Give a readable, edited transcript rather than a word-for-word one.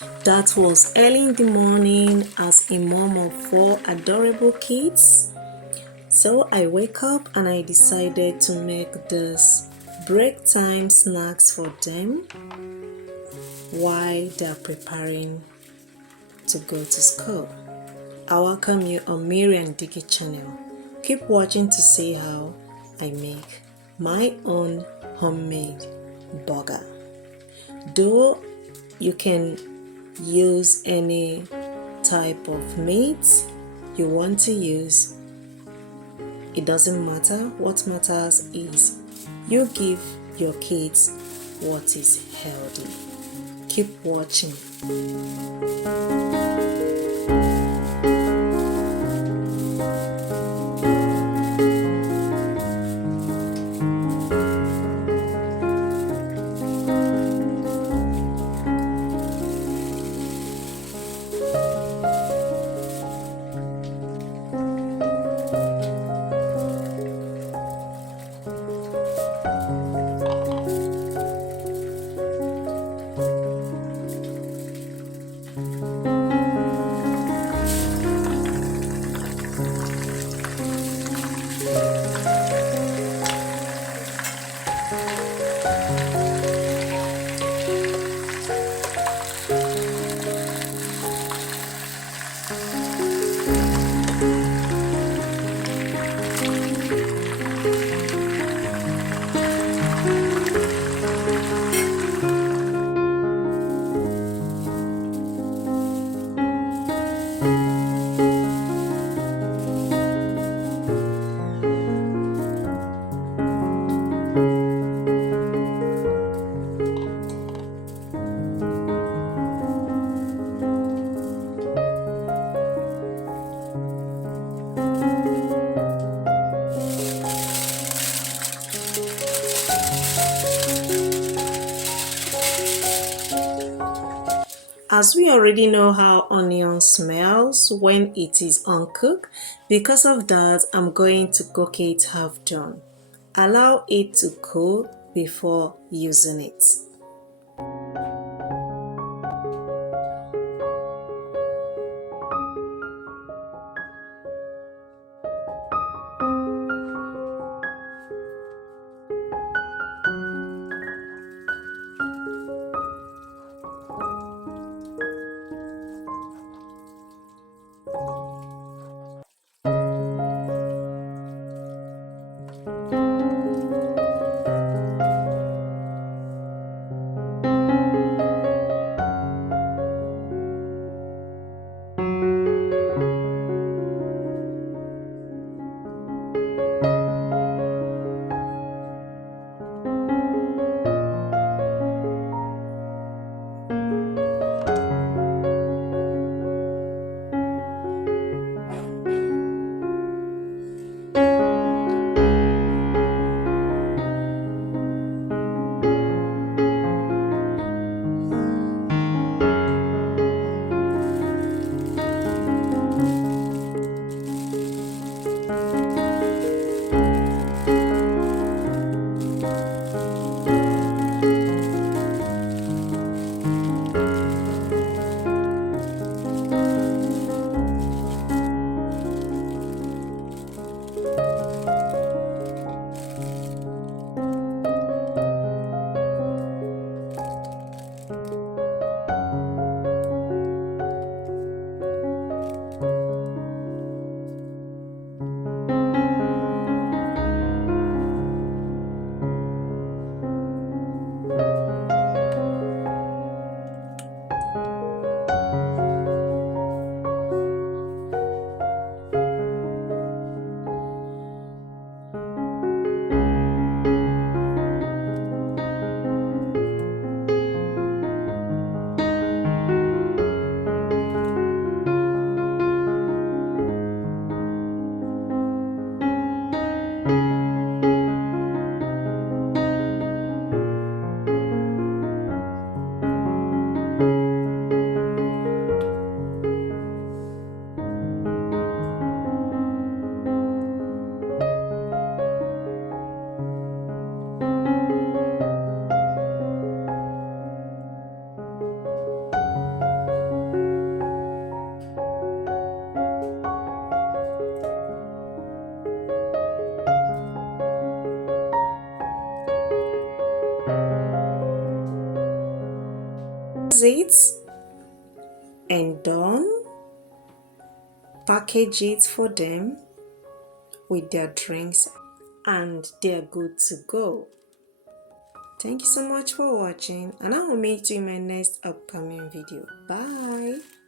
That was early in the morning as a mom of 4 adorable kids. So I wake up and I decided to make this break time snacks for them while they're preparing to go to school. I welcome you on Mirian Dike Channel. Keep watching to see how I make my own homemade burger. Though you can use any type of meat you want to use, it doesn't matter. What matters is you give your kids what is healthy. Keep watching. As we already know how onion smells when it is uncooked, because of that, I'm going to cook it half done. Allow it to cool before using it. that's it. And done. Package it for them with their drinks and they're good to go. Thank you so much for watching, and I will meet you in my next upcoming video. Bye.